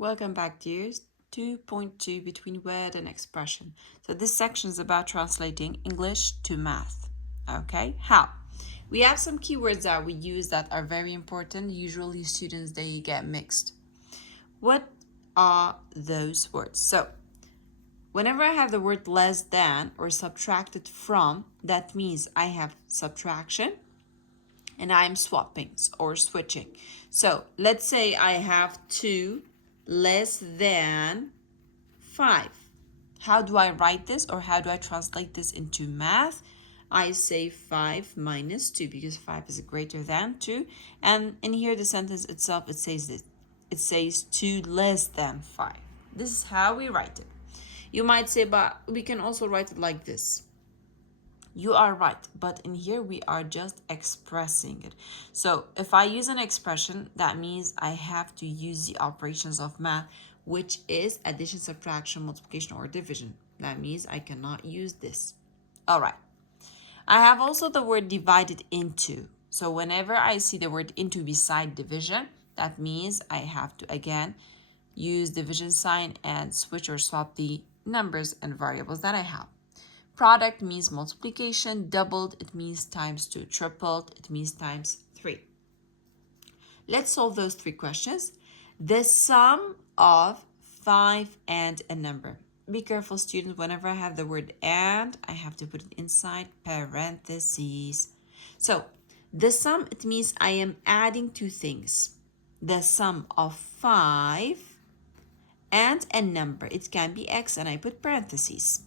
Welcome back, dears. 2.2 between word and expression. So this section is about translating English to math. Okay, how? We have some keywords that we use that are very important. Usually students, they get mixed. What are those words? So whenever I have the word less than or subtracted from, that means I have subtraction and I'm swapping or switching. So let's say I have 2 less than 5. How do I write this, or how do I translate this into math? I say 5 minus 2 because 5 is greater than 2. And in here, the sentence itself, it says this. It says 2 less than 5. This is how we write it. You might say, but we can also write it like this. You are right, but in here we are just expressing it. So if I use an expression, that means I have to use the operations of math, which is addition, subtraction, multiplication, or division. That means I cannot use this. All right. I have also the word divided into. So whenever I see the word into beside division, that means I have to, again, use division sign and switch or swap the numbers and variables that I have. Product means multiplication. Doubled, it means times 2. Tripled, it means times 3. Let's solve those 3 questions. The sum of 5 and a number. Be careful, students. Whenever I have the word and, I have to put it inside parentheses. So, the sum, it means I am adding 2 things. The sum of 5 and a number. It can be x, and I put parentheses.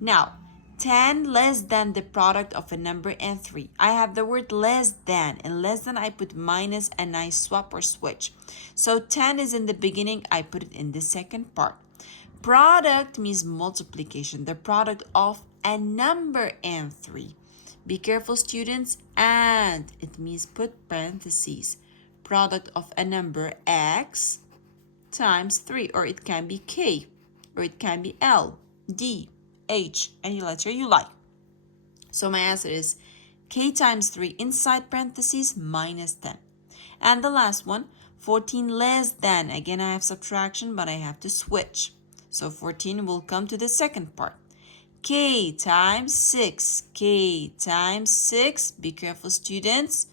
Now, 10 less than the product of a number and 3. I have the word less than, and less than I put minus and I swap or switch. So 10 is in the beginning, I put it in the second part. Product means multiplication, the product of a number and 3. Be careful, students, and it means put parentheses. Product of a number x times 3, or it can be k, or it can be L, D, H, any letter you like. So my answer is k times 3 inside parentheses minus 10. And the last one, 14 less than. Again, I have subtraction, but I have to switch. So 14 will come to the second part. K times 6. K times 6. Be careful, students.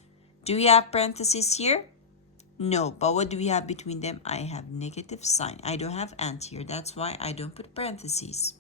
Do we have parentheses here? No, but what do we have between them? I have negative sign. I don't have and here. That's why I don't put parentheses.